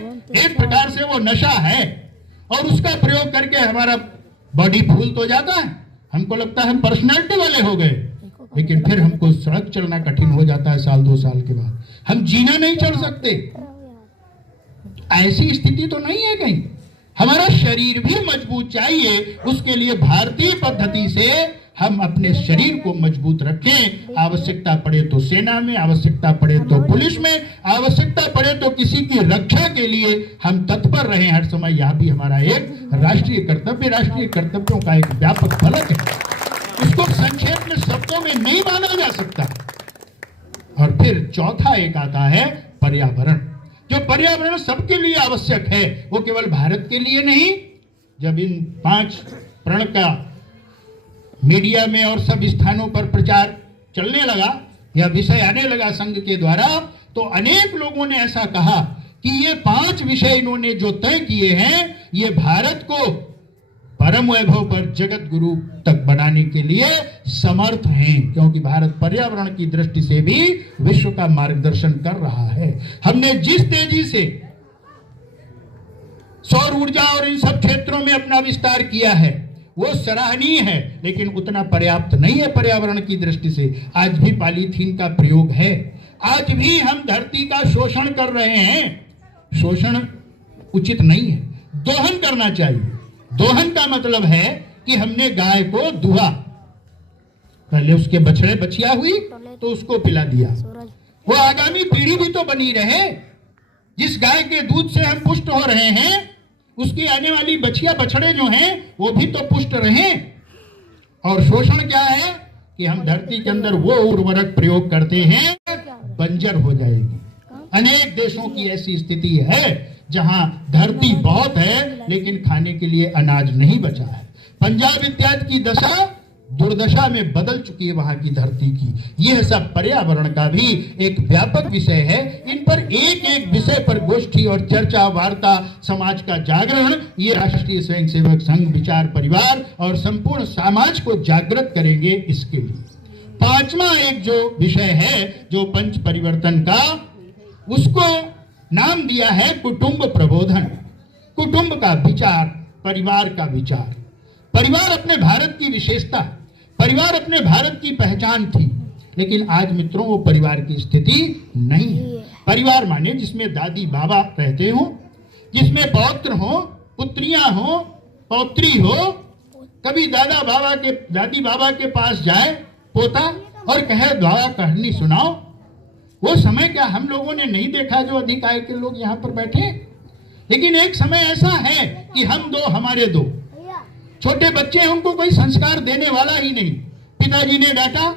एक प्रकार से वो नशा है, और उसका प्रयोग करके हमारा बॉडी फूल तो जाता है, हमको लगता है हम पर्सनालिटी वाले हो गए, लेकिन फिर हमको सड़क चलना कठिन हो जाता है। साल 2 साल के बाद हम जीना नहीं चढ़ सकते। ऐसी स्थिति तो नहीं है कहीं। हमारा शरीर भी मजबूत चाहिए, उसके लिए भारतीय पद्धति से हम अपने शरीर को मजबूत रखें। आवश्यकता पड़े तो सेना में, आवश्यकता पड़े तो पुलिस में, आवश्यकता पड़े तो किसी की रक्षा के लिए हम तत्पर रहें हर समय। यह भी हमारा एक राष्ट्रीय कर्तव्य, राष्ट्रीय कर्तव्यों का एक व्यापक फलक है, उसको संक्षेप में शब्दों में नहीं माना जा सकता। और फिर चौथा एक आता है पर्यावरण। जो पर्यावरण सबके लिए आवश्यक है, वो केवल भारत के लिए नहीं। जब इन 5 प्रण का मीडिया में और सब स्थानों पर प्रचार चलने लगा, यह विषय आने लगा संघ के द्वारा, तो अनेक लोगों ने ऐसा कहा कि ये 5 विषय इन्होंने जो तय किए हैं, ये भारत को परम वैभव पर जगत गुरु तक बनाने के लिए समर्थ हैं, क्योंकि भारत पर्यावरण की दृष्टि से भी विश्व का मार्गदर्शन कर रहा है। हमने जिस तेजी से सौर ऊर्जा और इन सब क्षेत्रों में अपना विस्तार किया है, वो सराहनीय है, लेकिन उतना पर्याप्त नहीं है पर्यावरण की दृष्टि से। आज भी पॉलीथीन का प्रयोग है, आज भी हम धरती का शोषण कर रहे हैं। शोषण उचित नहीं है, दोहन करना चाहिए। दोहन का मतलब है कि हमने गाय को दुहा, पहले उसके बछड़े बछिया हुई तो उसको पिला दिया, वो आगामी पीढ़ी भी तो बनी रहे। जिस गाय के दूध से हम पुष्ट हो रहे हैं, उसकी आने वाली बछिया बछड़े जो हैं वो भी तो पुष्ट रहें। और शोषण क्या है कि हम धरती के अंदर वो उर्वरक प्रयोग करते हैं, बंजर हो जाएगी। अनेक देशों की ऐसी स्थिति है जहां धरती बहुत है, लेकिन खाने के लिए अनाज नहीं बचा है। पंजाब इत्यादि की दशा दुर्दशा में बदल चुकी है वहां की धरती की। यह सब पर्यावरण का भी एक व्यापक विषय है। इन पर एक एक विषय पर गोष्ठी और चर्चा, वार्ता, समाज का जागरण, ये राष्ट्रीय स्वयंसेवक संघ विचार परिवार और संपूर्ण समाज को जागृत करेंगे। इसके लिए 5वां एक जो विषय है, जो पंच परिवर्तन का, उसको नाम दिया है कुटुंब प्रबोधन। कुटुंब का विचार, परिवार का विचार। परिवार अपने भारत की विशेषता, परिवार अपने भारत की पहचान थी, लेकिन आज मित्रों वो परिवार की स्थिति नहीं है। परिवार माने जिसमें दादी बाबा रहते हो, जिसमें पौत्र हो, पुत्रियां हो, पौत्री हो। कभी दादी बाबा के पास जाए पोता और कहे द्वारा कहानी सुनाओ। वो समय क्या हम लोगों ने नहीं देखा जो अधिक आय के लोग यहाँ पर बैठे। लेकिन एक समय ऐसा है कि हम दो हमारे दो, छोटे बच्चे हैं, उनको कोई संस्कार देने वाला ही नहीं। पिताजी ने डांटा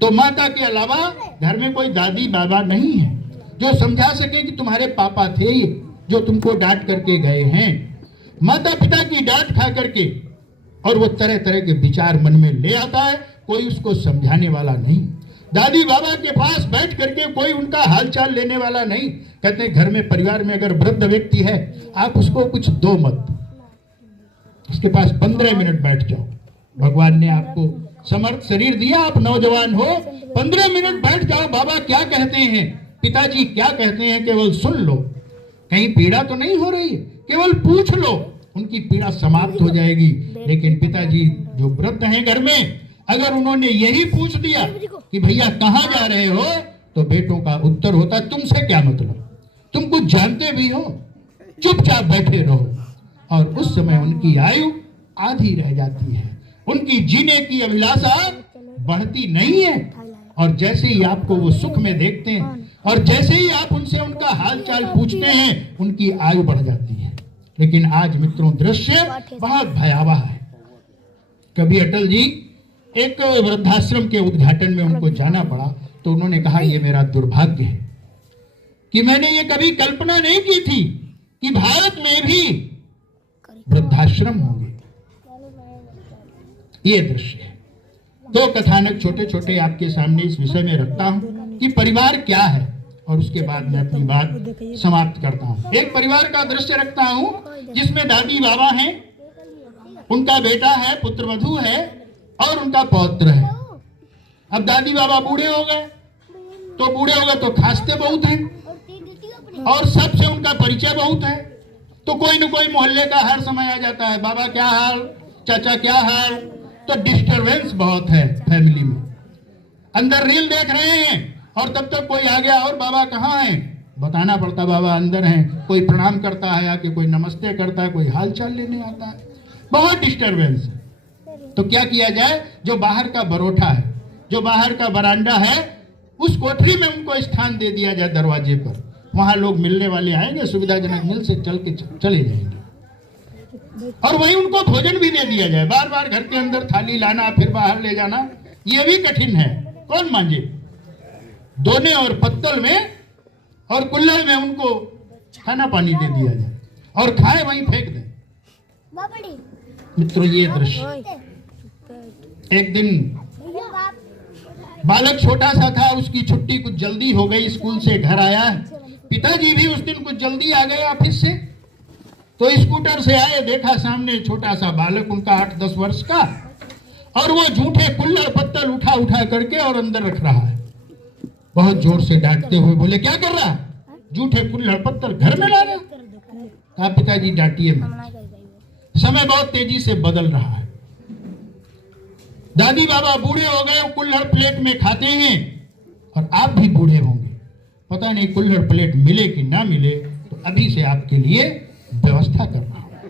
तो माता के अलावा घर में कोई दादी बाबा नहीं है जो समझा सके कि तुम्हारे पापा थे जो तुमको डांट करके गए हैं। माता पिता की डांट खा करके और वो तरह तरह के विचार मन में ले आता है, कोई उसको समझाने वाला नहीं। दादी बाबा के पास बैठ करके कोई उनका हालचाल लेने वाला नहीं। कहते हैं घर में परिवार में अगर वृद्ध व्यक्ति है, आप उसको कुछ दो मत, उसके पास 15 मिनट बैठ जाओ। भगवान ने आपको समर्थ शरीर दिया, आप नौजवान हो, 15 मिनट बैठ जाओ। बाबा क्या कहते हैं, पिताजी क्या कहते हैं, केवल सुन लो। कहीं पीड़ा तो नहीं हो रही, केवल पूछ लो, उनकी पीड़ा समाप्त हो जाएगी। लेकिन पिताजी जो वृद्ध हैं घर में, अगर उन्होंने यही पूछ दिया कि भैया कहाँ जा रहे हो, तो बेटों का उत्तर होता तुमसे क्या मतलब, तुम कुछ जानते भी हो, चुपचाप बैठे रहो। और उस समय उनकी आयु आधी रह जाती है, उनकी जीने की अभिलाषा बढ़ती नहीं है। और जैसे ही आपको वो सुख में देखते हैं और जैसे ही आप उनसे उनका हाल चाल पूछते हैं, उनकी आयु बढ़ जाती है। लेकिन आज मित्रों दृश्य बहुत भयावह है। कभी अटल जी एक वृद्धाश्रम के उद्घाटन में उनको जाना पड़ा, तो उन्होंने कहा ये मेरा दुर्भाग्य है कि मैंने ये कभी कल्पना नहीं की थी कि भारत में भी वृद्धाश्रम होंगे। ये दृश्य है। दो कथानक छोटे छोटे आपके सामने इस विषय में रखता हूं कि परिवार क्या है, और उसके बाद मैं अपनी बात समाप्त करता हूं। एक परिवार का दृश्य रखता हूं जिसमें दादी बाबा हैं, उनका बेटा है, पुत्रवधू है और उनका पौत्र है। अब दादी बाबा बूढ़े हो गए तो खांसते बहुत हैं और सबसे उनका परिचय बहुत है। तो कोई न कोई मोहल्ले का हर समय आ जाता है, बाबा क्या हाल, चाचा क्या हाल। तो डिस्टरबेंस बहुत है फैमिली में। अंदर रील देख रहे हैं और तब तक कोई आ गया, और बाबा कहाँ हैं, बताना पड़ता बाबा अंदर हैं। कोई प्रणाम करता है आके, कोई नमस्ते करता है, कोई हाल चाल लेने आता है। बहुत डिस्टरबेंस है। तो क्या किया जाए, जो बाहर का बरोठा है, जो बाहर का बरांडा है, उस कोठरी में उनको स्थान दे दिया जाए दरवाजे पर। वहां लोग मिलने वाले आएंगे, सुविधाजनक मिल से चले जाएंगे, और वहीं उनको भोजन भी दे दिया जाए। बार बार घर के अंदर थाली लाना फिर बाहर ले जाना, ये भी कठिन है, कौन मांझे। दोने और पत्तल में और कुल्हड़ में उनको खाना पानी दे दिया जाए और खाए वहीं फेंक दें। मित्रों ये दृश्य, एक दिन बालक छोटा सा था, उसकी छुट्टी कुछ जल्दी हो गई, स्कूल से घर आया। पिताजी भी उस दिन कुछ जल्दी आ गए ऑफिस से, तो स्कूटर से आए, देखा सामने छोटा सा बालक, उनका 8-10 वर्ष का, और वो झूठे कुल्हड़ पत्तल उठा उठा करके और अंदर रख रहा है। बहुत जोर से डांटते हुए बोले क्या कर रहा, झूठे कुल्हड़ पत्तल घर में ला रहा। कहा पिताजी डांटिए मत, समय बहुत तेजी से बदल रहा है। दादी बाबा बूढ़े हो गए, कुल्हड़ प्लेट में खाते हैं, और आप भी बूढ़े होंगे। पता नहीं कुल्हड़ प्लेट मिले कि ना मिले, तो अभी से आपके लिए व्यवस्था करना होगा।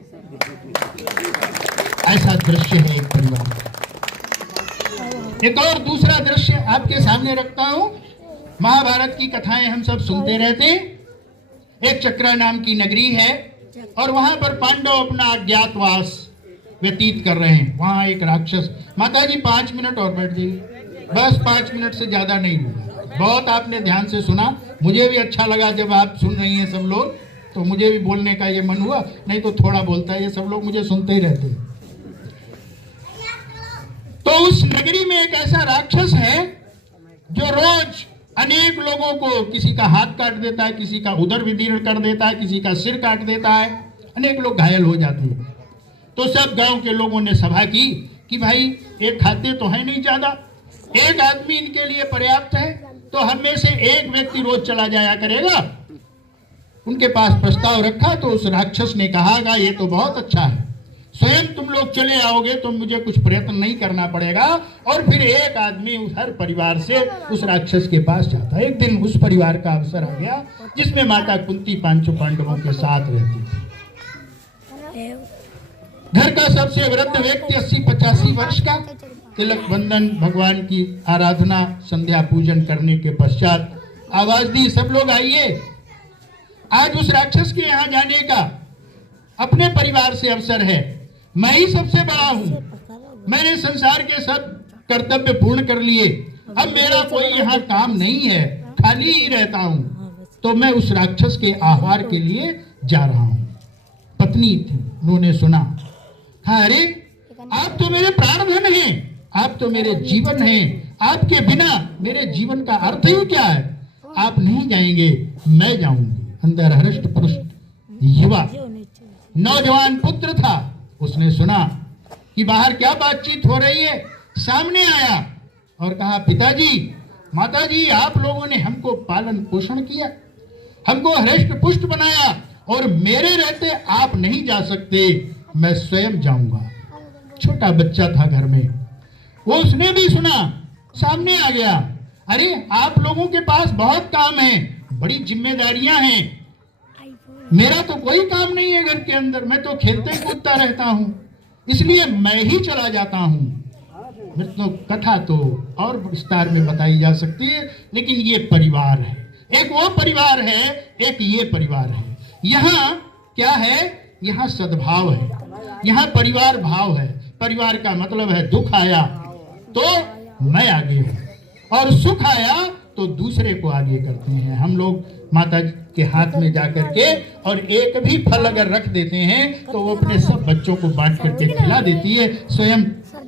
ऐसा दृश्य है एक परिवार का। एक और दूसरा दृश्य आपके सामने रखता हूं। महाभारत की कथाएं हम सब सुनते रहते हैं। एक चक्रा नाम की नगरी है, और वहां पर पांडव अपना अज्ञातवास व्यतीत कर रहे हैं। वहां एक राक्षस, माताजी 5 मिनट और बैठ जाइए, बस 5 मिनट से ज्यादा नहीं लूंगा। बहुत आपने ध्यान से सुना, मुझे भी अच्छा लगा जब आप सुन रही हैं सब लोग, तो मुझे भी बोलने का ये मन हुआ, नहीं तो थोड़ा बोलता है, ये सब लोग मुझे सुनते ही रहते हैं। तो उस नगरी में एक ऐसा राक्षस है जो रोज अनेक लोगों को, किसी का हाथ काट देता है, किसी का उदर विदीर्ण कर देता है, किसी का सिर काट देता है, अनेक लोग घायल हो जाते हैं। तो सब गांव के लोगों ने सभा की कि भाई एक खाते तो है नहीं ज्यादा, एक आदमी इनके लिए पर्याप्त है, तो हम में से एक व्यक्ति रोज चला जाया करेगा। उनके पास प्रस्ताव रखा, तो उस राक्षस ने कहा ये तो बहुत अच्छा है, स्वयं तुम लोग चले आओगे तो मुझे कुछ प्रयत्न नहीं करना पड़ेगा। और फिर एक आदमी हर परिवार से उस राक्षस के पास जाता। एक दिन उस परिवार का अवसर आ गया जिसमें माता कुंती 5 पांडवों के साथ रहती थी। घर का सबसे वृद्ध व्यक्ति 80-85 वर्ष का, तिलक बंधन, भगवान की आराधना, संध्या पूजन करने के पश्चात आवाज दी, सब लोग आइए, आज उस राक्षस के यहाँ जाने का अपने परिवार से अवसर है। मैं ही सबसे बड़ा हूँ, मैंने संसार के सब कर्तव्य पूर्ण कर लिए, अब मेरा कोई यहाँ काम नहीं है, खाली ही रहता हूँ, तो मैं उस राक्षस के आहार के लिए जा रहा हूँ। पत्नी थी, उन्होंने सुना, हाँ अरे आप तो मेरे प्राणधन हैं, आप तो मेरे जीवन हैं, आपके बिना मेरे जीवन का अर्थ ही क्या है? आप नहीं जाएंगे, मैं जाऊंगी। अंदर हृष्ट पुष्ट युवा नौजवान पुत्र था, उसने सुना कि बाहर क्या बातचीत हो रही है। सामने आया और कहा, पिताजी, माताजी, आप लोगों ने हमको पालन पोषण किया, हमको हृष्ट पुष्ट बनाया, और मेरे रहते आप नहीं जा सकते, मैं स्वयं जाऊंगा। छोटा बच्चा था घर में, वो उसने भी सुना, सामने आ गया। अरे, आप लोगों के पास बहुत काम है, बड़ी जिम्मेदारियां हैं, मेरा तो कोई काम नहीं है घर के अंदर, मैं तो खेलते कूदता रहता हूं, इसलिए मैं ही चला जाता हूं। तो कथा तो और विस्तार में बताई जा सकती है, लेकिन ये परिवार है, एक वो परिवार है, एक ये परिवार है। यहाँ क्या है? यहाँ सद्भाव है, यहाँ परिवार भाव है। परिवार का मतलब है दुख आया तो मैं आगे हूँ, और सुख आया तो दूसरे को आगे करते हैं। हम लोग माता के हाथ में जाकर के और एक भी फल अगर रख देते हैं तो वो अपने सब बच्चों को बांट करके खिला देती है, स्वयं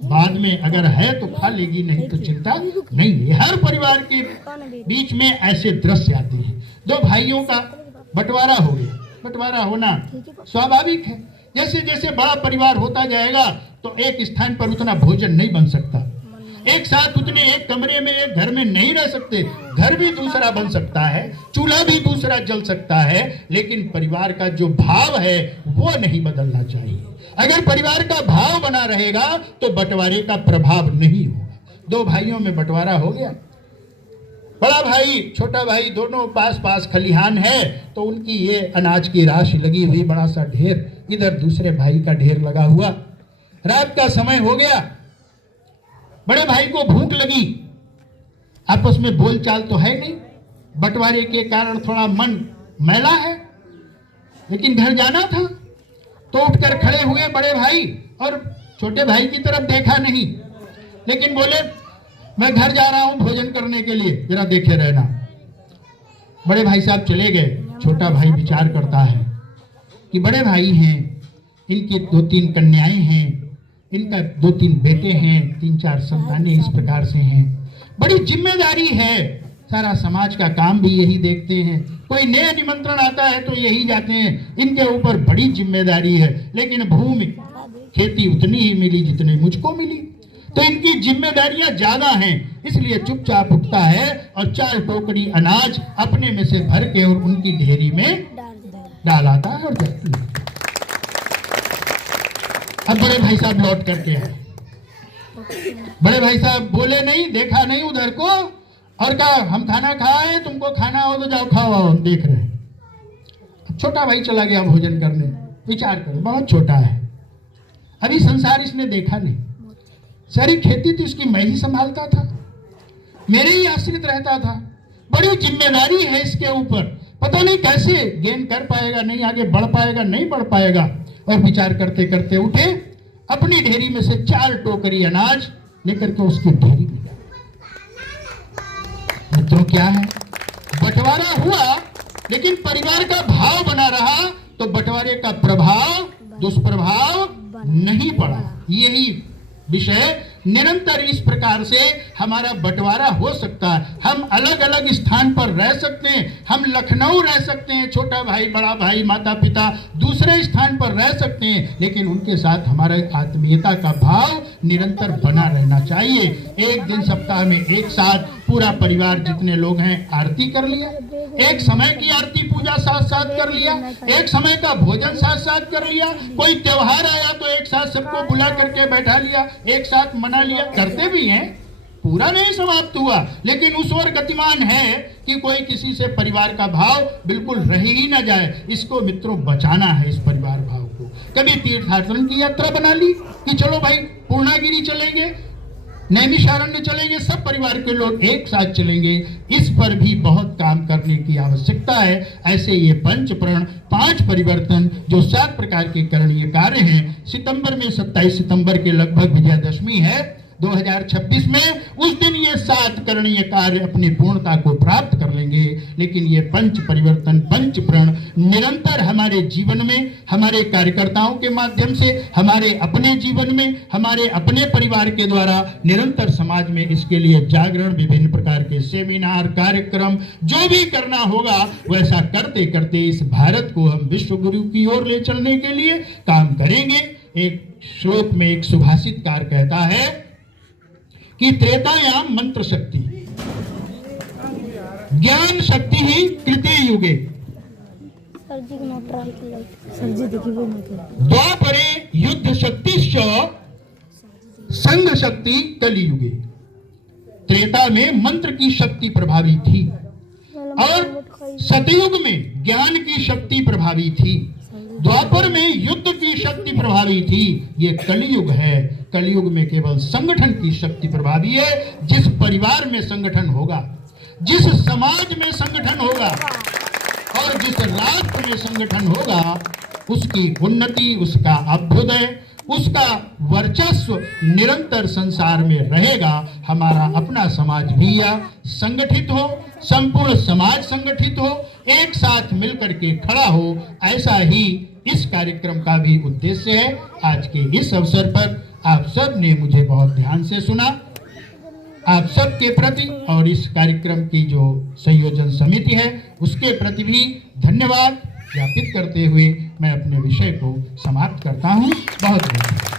बाद में अगर है तो खा लेगी, नहीं तो चिंता नहीं है। हर परिवार के बीच में ऐसे दृश्य आते हैं। दो भाइयों का बंटवारा हो गया, बंटवारा होना स्वाभाविक है। जैसे जैसे बड़ा परिवार होता जाएगा तो एक स्थान पर उतना भोजन नहीं बन सकता, एक साथ उतने एक कमरे में एक घर में नहीं रह सकते। घर भी दूसरा बन सकता है, चूल्हा भी दूसरा जल सकता है, लेकिन परिवार का जो भाव है वो नहीं बदलना चाहिए। अगर परिवार का भाव बना रहेगा तो बंटवारे का प्रभाव नहीं होगा। दो भाइयों में बंटवारा हो गया, बड़ा भाई छोटा भाई दोनों पास पास खलिहान है, तो उनकी ये अनाज की राशि लगी हुई, बड़ा सा ढेर, इधर दूसरे भाई का ढेर लगा हुआ। रात का समय हो गया, बड़े भाई को भूख लगी, आपस में बोलचाल तो है नहीं, बंटवारे के कारण थोड़ा मन मैला है, लेकिन घर जाना था, तो उठकर खड़े हुए बड़े भाई और छोटे भाई की तरफ देखा नहीं, लेकिन बोले, मैं घर जा रहा हूं भोजन करने के लिए, जरा देखे रहना। बड़े भाई साहब चले गए। छोटा भाई विचार करता है कि बड़े भाई हैं, इनकी 2-3 कन्याएं हैं, इनका 2-3 बेटे हैं, 3-4 संतानें इस प्रकार से हैं, बड़ी जिम्मेदारी है, सारा समाज का काम भी यही देखते हैं, कोई नया निमंत्रण आता है तो यही जाते हैं, इनके ऊपर बड़ी जिम्मेदारी है। लेकिन भूमि खेती उतनी ही मिली जितनी मुझको मिली, तो इनकी जिम्मेदारियां ज्यादा हैं, इसलिए चुपचाप उठता है और 4 टोकरी अनाज अपने में से भर के और उनकी ढेरी में डाल आता है और जाती है। अब बड़े भाई साहब लौट करके आए, बड़े भाई साहब बोले नहीं, देखा नहीं उधर को, और कहा, हम खाना खाए, तुमको खाना हो तो जाओ खाओ, हम देख रहे हैं। अब छोटा भाई चला गया भोजन करने। विचार करो, बहुत छोटा है, अभी संसार इसने देखा नहीं, सारी खेती तो इसकी मैं ही संभालता था, मेरे ही आश्रित रहता था, बड़ी जिम्मेदारी है इसके ऊपर, पता नहीं कैसे गेन कर पाएगा, नहीं आगे बढ़ पाएगा, नहीं बढ़ पाएगा। और विचार करते करते उठे, अपनी ढेरी में से 4 टोकरी अनाज लेकर के उसकी ढेरी में। मित्रों, क्या है? बंटवारा हुआ, लेकिन परिवार का भाव बना रहा, तो बंटवारे का प्रभाव, दुष्प्रभाव नहीं पड़ा। यही विषय निरंतर इस प्रकार से हमारा बंटवारा हो सकता है। हम अलग अलग स्थान पर रह सकते हैं, हम लखनऊ रह सकते हैं, छोटा भाई बड़ा भाई माता पिता दूसरे स्थान पर रह सकते हैं, लेकिन उनके साथ हमारा आत्मीयता का भाव निरंतर बना रहना चाहिए। एक दिन सप्ताह में एक साथ पूरा परिवार जितने लोग हैं आरती कर लिया, एक समय की आरती पूजा साथ साथ कर लिया, एक समय का भोजन साथ साथ कर लिया, कोई त्योहार आया तो एक साथ सबको बुला करके बैठा लिया, एक साथ मना लिया, करते भी हैं, पूरा नहीं समाप्त हुआ, लेकिन उस ओर गतिमान है कि कोई किसी से परिवार का भाव बिल्कुल रह ही ना जाए। इसको मित्रों बचाना है, इस परिवार भाव को। कभी तीर्थाटन की यात्रा बना ली कि चलो भाई पूर्णागिरी चलेंगे, नैमिषारण्य चलेंगे, सब परिवार के लोग एक साथ चलेंगे, इस पर भी बहुत काम करने की आवश्यकता है। ऐसे ये पंच प्रण 5 परिवर्तन जो 7 प्रकार के करणीय कार्य हैं। सितंबर में 27 सितंबर के लगभग विजयादशमी है, 2026 में, उस दिन ये 7 करणीय कार्य अपनी पूर्णता को प्राप्त कर लेंगे। लेकिन ये पंच परिवर्तन, पंच प्रण निरंतर हमारे जीवन में, हमारे कार्यकर्ताओं के माध्यम से, हमारे अपने जीवन में, हमारे अपने परिवार के द्वारा निरंतर समाज में इसके लिए जागरण, विभिन्न प्रकार के सेमिनार, कार्यक्रम जो भी करना होगा वैसा करते करते इस भारत को हम विश्व गुरु की ओर ले चलने के लिए काम करेंगे। एक श्लोक में एक सुभाषितकार कहता है कि त्रेतायाम मंत्र शक्ति, ज्ञान शक्ति ही कृते युगे, सर जी को ट्राई कर लो। सर जी देखिए वो मत। द्वापरे युद्ध शक्तिश्च संघ शक्ति कलियुगे। त्रेता में मंत्र की शक्ति प्रभावी थी और सतयुग में ज्ञान की शक्ति प्रभावी थी, द्वापर में युद्ध की शक्ति प्रभावी थी। ये कलियुग है, कलियुग में केवल संगठन की शक्ति प्रभावी है। जिस परिवार में संगठन होगा, जिस समाज में संगठन होगा और जिस राष्ट्र में संगठन होगा, उसकी उन्नति, उसका अभ्युदय, उसका वर्चस्व निरंतर संसार में रहेगा। हमारा अपना समाज भी या संगठित हो, संपूर्ण समाज संगठित हो, एक साथ मिलकर के खड़ा हो, ऐसा ही इस कार्यक्रम का भी उद्देश्य है। आज के इस अवसर पर आप सब ने मुझे बहुत ध्यान से सुना। आप सब के प्रति और इस कार्यक्रम की जो संयोजन समिति है उसके प्रति भी धन्यवाद ज्ञापित करते हुए मैं अपने विषय को समाप्त करता हूँ। बहुत बहुत